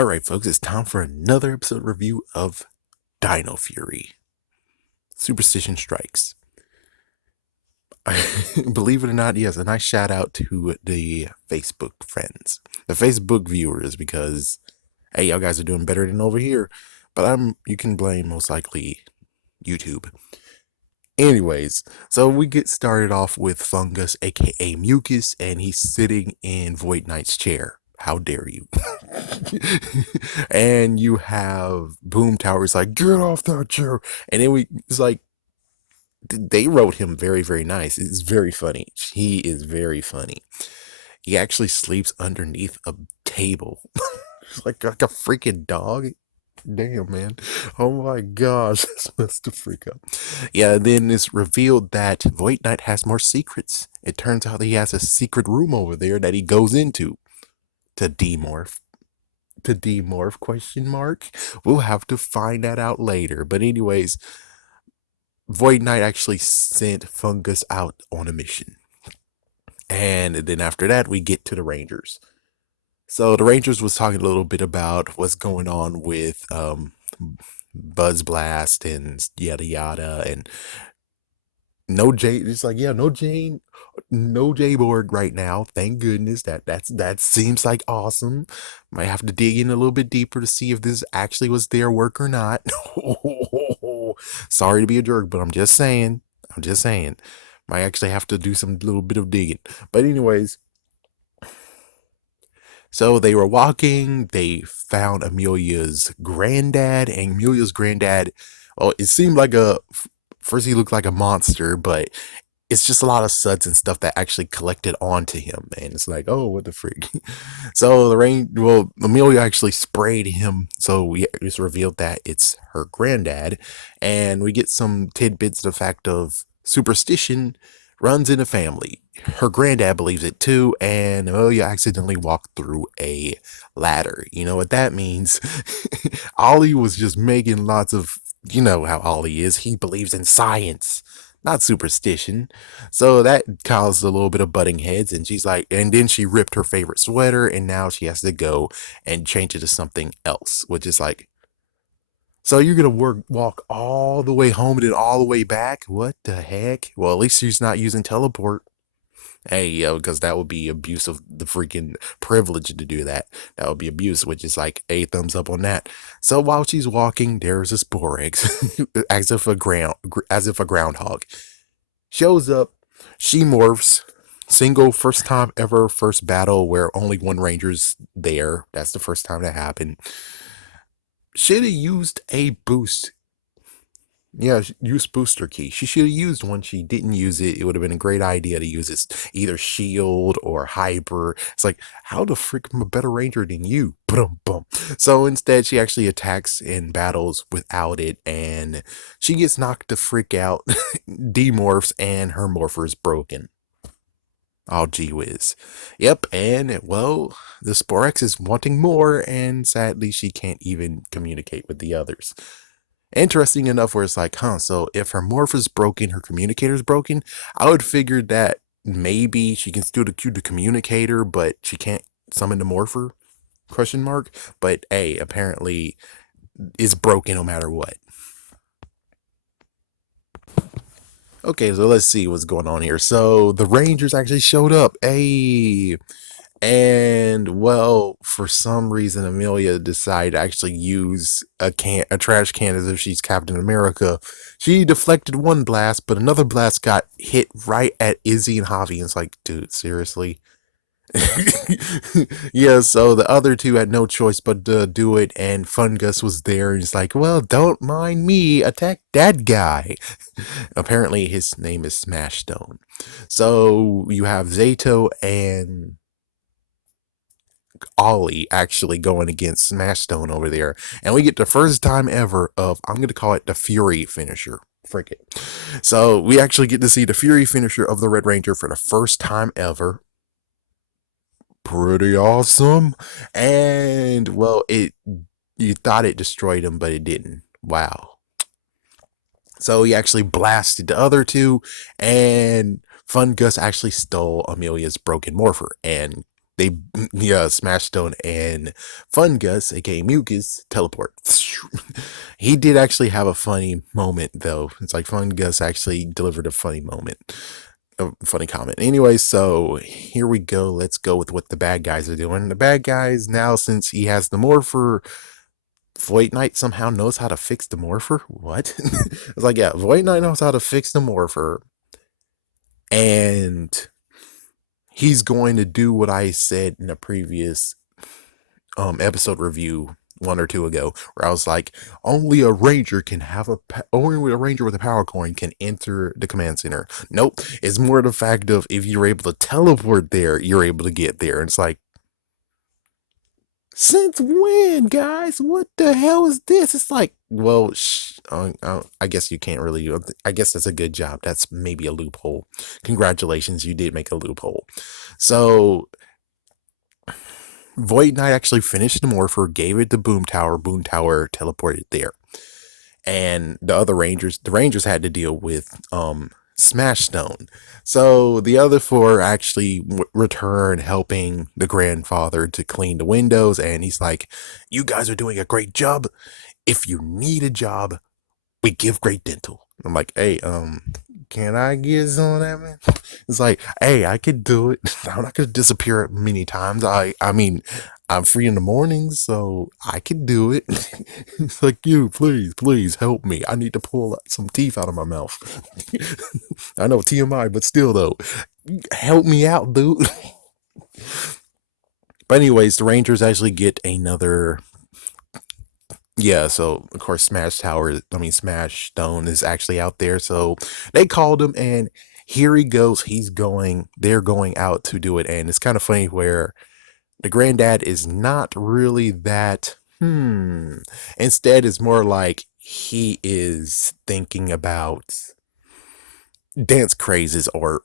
All right, folks, it's time for another episode review of Dino Fury. Superstition Strikes. Believe it or not, yes, a nice shout out to the Facebook friends, the Facebook viewers, because hey, y'all guys are doing better than over here. But you can blame most likely YouTube. Anyways, so we get started off with Fungus, aka Mucus, and he's sitting in Void Knight's chair. How dare you? And you have Boom Towers like, get off that chair. And then it's like, they wrote him very, very nice. It's very funny. He is very funny. He actually sleeps underneath a table. like a freaking dog. Damn, man. Oh my gosh. That's messed the freak up. Yeah, then it's revealed that Void Knight has more secrets. It turns out that he has a secret room over there that he goes into to demorph. Question mark. We'll have to find that out later. But anyways, Void Knight actually sent Fungus out on a mission. And then after that, we get to the Rangers. So the Rangers was talking a little bit about what's going on with Buzz Blast and yada yada, and no Jane. It's like, yeah, no Jane, no J-Borg right now. Thank goodness. That seems like awesome. Might have to dig in a little bit deeper to see if this actually was their work or not. Sorry to be a jerk, but I'm just saying. Might actually have to do some little bit of digging. But anyways, so they were walking, they found Amelia's granddad, and Amelia's granddad, well, it seemed like first he looked like a monster, but it's just a lot of suds and stuff that actually collected onto him, and it's like, oh, what the freak. So Amelia actually sprayed him, so we just revealed that it's her granddad, and we get some tidbits of the fact of superstition runs in the family. Her granddad believes it too, and Amelia accidentally walked through a ladder. You know what that means? Ollie was just making lots of, you know how Ollie is. He believes in science, not superstition. So that caused a little bit of butting heads, and she's like, and then she ripped her favorite sweater, and now she has to go and change it to something else, which is like, so you're gonna walk all the way home and then all the way back? What the heck? Well, at least she's not using teleport. Hey, yo, because that would be abuse of the freaking privilege to do that. That would be abuse, which is like a thumbs up on that. So while she's walking, there's a Sporex, as if a groundhog shows up. She morphs. Single, first time ever, first battle where only one ranger's there. That's the first time that happened. Should have used a boost. Yeah, use booster key. She should have used one. She didn't use it. It would have been a great idea to use this either shield or hyper. It's like, how the frick am I a better ranger than you? Boom, boom. So instead, she actually attacks in battles without it, and she gets knocked the frick out, demorphs, and her morpher's broken. Oh, gee whiz. Yep, and well, the Sporex is wanting more, and sadly, she can't even communicate with the others. Interesting enough where it's like, so if her morph is broken, her communicator's broken, I would figure that maybe she can still do the communicator, but she can't summon the morpher, question mark. But hey, apparently it's broken no matter what. Okay, so let's see what's going on here. So the Rangers actually showed up. Hey, and well, for some reason, Amelia decided to actually use a trash can as if she's Captain America. She deflected one blast, but another blast got hit right at Izzy and Javi. And it's like, dude, seriously? Yeah, so the other two had no choice but to do it, and Fungus was there, and he's like, well, don't mind me, attack that guy. Apparently, his name is Smashstone. So you have Zato and Ollie actually going against Smashstone over there, and we get the first time ever of, I'm going to call it the Fury finisher. Frick it. So we actually get to see the Fury finisher of the Red Ranger for the first time ever. Pretty awesome. And well, you thought it destroyed him, but it didn't. Wow. So he actually blasted the other two, and Fungus actually stole Amelia's broken morpher, and they, yeah, Smash Stone and Fungus, aka Mucus, teleport. He did actually have a funny moment though. It's like Fungus actually delivered a funny moment, a funny comment. Anyway, so here we go. Let's go with what the bad guys are doing. The bad guys now, since he has the Morpher, Void Knight somehow knows how to fix the Morpher. What? It's like, yeah, Void Knight knows how to fix the Morpher, and he's going to do what I said in a previous episode review 1 or 2 ago, where I was like, only a ranger can have only a ranger with a power coin can enter the command center. Nope, it's more the fact of if you're able to teleport there, you're able to get there. And it's like, since when, guys? What the hell is this? It's like, well, I guess you can't really. I guess that's a good job. That's maybe a loophole. Congratulations, you did make a loophole. So Void Knight actually finished the Morpher, gave it to Boom Tower. Boom Tower teleported there, and the Rangers had to deal with Smash Stone. So the other 4 actually return helping the grandfather to clean the windows, and he's like, "You guys are doing a great job. If you need a job, we give great dental." I'm like, "Hey, can I get some of that, man?" It's like, "Hey, I could do it. I'm not gonna disappear many times. I mean, I'm free in the mornings, so I could do it." It's like, "You, please help me. I need to pull some teeth out of my mouth." I know TMI, but still though, help me out, dude. But anyways, the Rangers actually get another. Yeah, so of course Smash Stone is actually out there. So they called him, and here he goes. They're going out to do it. And it's kind of funny where the granddad is not really that, Instead, it's more like he is thinking about dance crazes or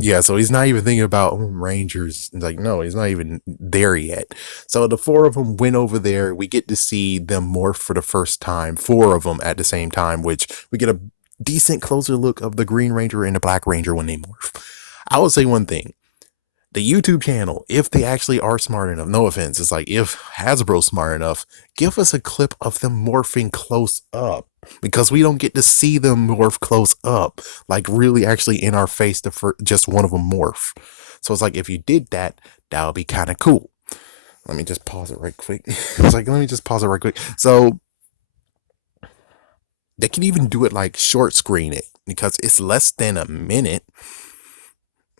yeah, so he's not even thinking about Rangers. It's like, no, he's not even there yet. So the 4 of them went over there. We get to see them morph for the first time, 4 of them at the same time, which we get a decent closer look of the Green Ranger and the Black Ranger when they morph. I will say one thing: the YouTube channel, if they actually are smart enough, no offense, it's like, if Hasbro's smart enough, give us a clip of them morphing close up, because we don't get to see them morph close up, like really actually in our face, just one of them morph. So it's like, if you did that, that would be kind of cool. Let me just pause it right quick. It's like, let me just pause it right quick. So they can even do it like short screen it, because it's less than a minute.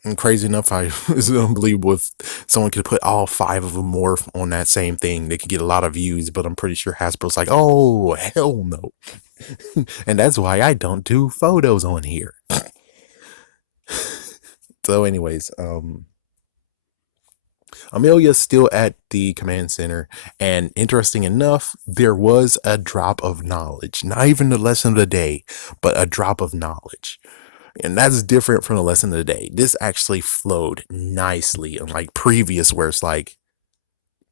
And crazy enough, it's unbelievable if someone could put all 5 of them morph on that same thing. They could get a lot of views, but I'm pretty sure Hasbro's like, oh, hell no. And that's why I don't do photos on here. So anyways, Amelia's still at the command center, and interesting enough, there was a drop of knowledge. Not even the lesson of the day, but a drop of knowledge. And that's different from the lesson of the day. This actually flowed nicely, unlike previous, where it's like,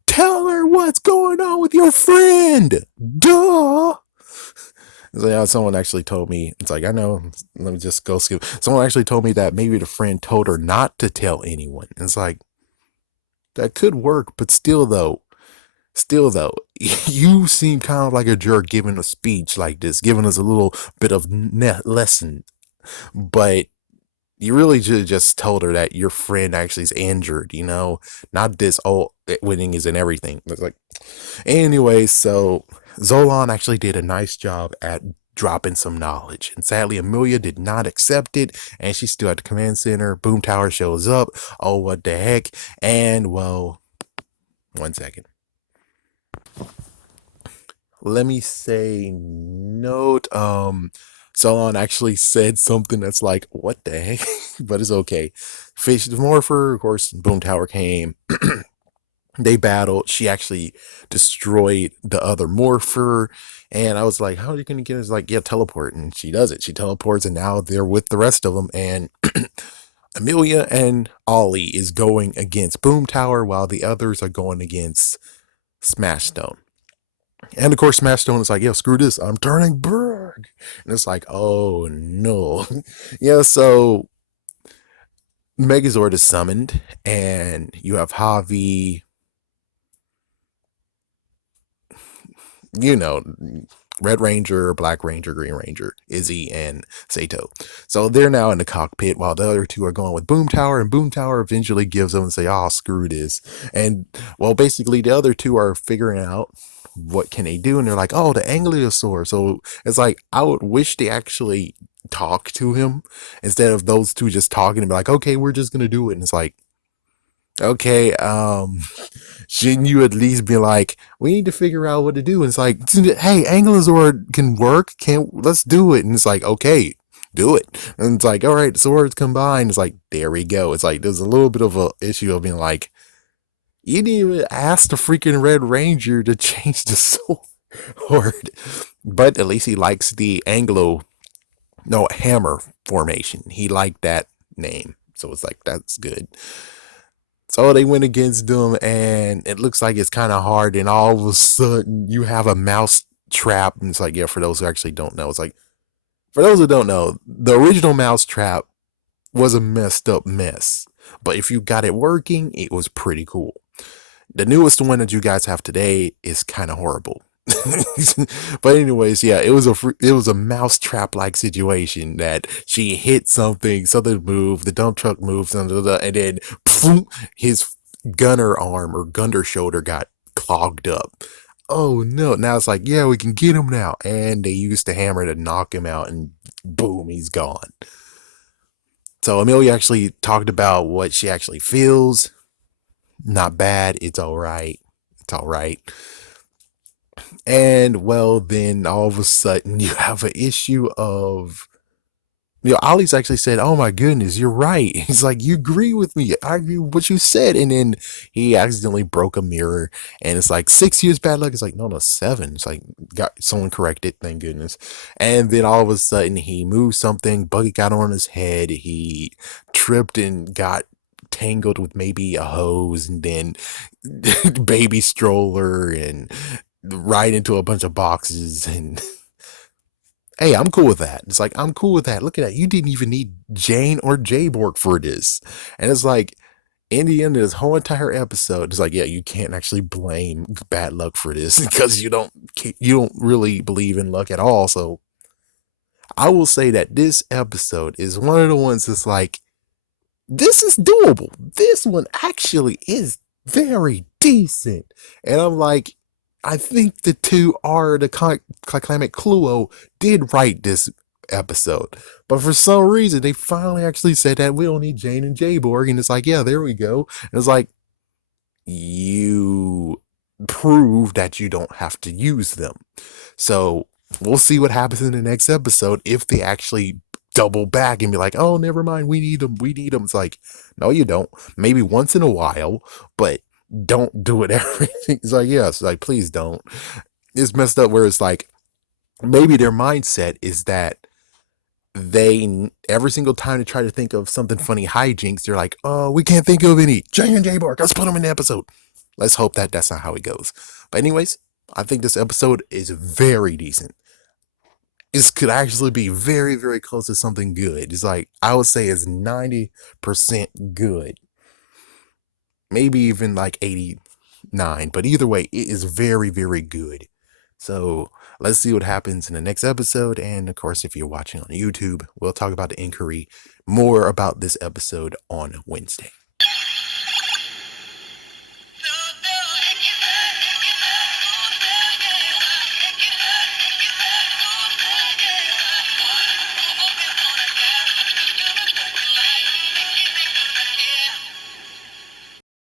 tell her what's going on with your friend. Duh. So, yeah, someone actually told me, it's like, I know, let me just go skip. Someone actually told me that maybe the friend told her not to tell anyone. It's like, that could work, but still though, you seem kind of like a jerk giving a speech like this, giving us a little bit of lesson. But you really should have just told her that your friend actually is injured, not this, oh, winning isn't everything. It's like, anyway, so Zolan actually did a nice job at dropping some knowledge, and sadly Amelia did not accept it, and she's still at the command center. Boom Tower shows up. Oh, what the heck. And well, 1 second, let me say note, Solon actually said something that's like, what the heck? But it's okay. Fish the Morpher, of course, Boom Tower came. They battled. She actually destroyed the other Morpher. And I was like, how are you going to get it? It's like, yeah, teleport. And she does it. She teleports, and now they're with the rest of them. And Amelia and Ollie is going against Boom Tower, while the others are going against Smash Stone. And of course, Smash Stone is like, yo, screw this, I'm turning Berg. And it's like, oh no. Yeah, so Megazord is summoned, and you have Javi, you know, Red Ranger, Black Ranger, Green Ranger, Izzy, and Sato. So they're now in the cockpit while the other two are going with Boom Tower, and Boom Tower eventually gives them and say, "Oh, screw this." And well, basically the other two are figuring out what can they do, and they're like, "Oh, the Ankylosaur." So it's like I would wish they actually talk to him instead of those two just talking and be like, "Okay, we're just gonna do it." And it's like, okay, shouldn't you at least be like, we need to figure out what to do? And it's like, hey, Anglazord can work. Can't let's do it. And it's like, okay, do it. And it's like, all right, swords combined. It's like, there we go. It's like there's a little bit of a issue of being like, you didn't even ask the freaking Red Ranger to change the sword. But at least he likes the hammer formation. He liked that name. So it's like, that's good. So they went against them, and it looks like it's kind of hard. And all of a sudden, you have a mouse trap. And it's like, yeah, for those who actually don't know, it's like, for those who don't know, the original mouse trap was a messed up mess. But if you got it working, it was pretty cool. The newest one that you guys have today is kind of horrible. But anyways, yeah, it was a mouse trap like situation that she hit something moved, the dump truck moved, and then poof, his gunner arm or gunner shoulder got clogged up. Oh no! Now it's like, yeah, we can get him now, and they used the hammer to knock him out, and boom, he's gone. So Amelia actually talked about what she actually feels. Not bad. It's all right. It's all right. And well, then all of a sudden you have an issue of, Ollie's actually said, "Oh my goodness, you're right." He's like, "You agree with me. I agree with what you said." And then he accidentally broke a mirror, and it's like 6 years bad luck. It's like, no, 7. It's like, got someone corrected, thank goodness. And then all of a sudden he moved something, Buggy got on his head, he tripped and got tangled with maybe a hose, and then baby stroller, and right into a bunch of boxes. And hey, I'm cool with that. It's like, I'm cool with that. Look at that. You didn't even need Jane or Jayborg for this. And it's like, in the end of this whole entire episode, it's like, yeah, you can't actually blame bad luck for this because you don't really believe in luck at all. So I will say that this episode is one of the ones that's like, this is doable. This one actually is very decent. And I'm like, I think the two are the climate Cluo did write this episode. But for some reason, they finally actually said that we don't need Jane and Jayborg. And it's like, yeah, there we go. And it's like, you prove that you don't have to use them. So we'll see what happens in the next episode if they actually double back and be like, oh, never mind, we need them. We need them. It's like, no, you don't. Maybe once in a while, but don't do it everything. It's like, yeah, it's like, please don't. It's messed up where it's like, maybe their mindset is that they, every single time they try to think of something funny hijinks, they're like, oh, we can't think of any. Jay and Jayborg, let's put them in the episode. Let's hope that that's not how it goes. But anyways, I think this episode is very decent. This could actually be very, very close to something good. It's like, I would say it's 90% good. Maybe even like 89. But either way, it is very, very good. So let's see what happens in the next episode. And of course, if you're watching on YouTube, we'll talk about the inquiry more about this episode on Wednesday.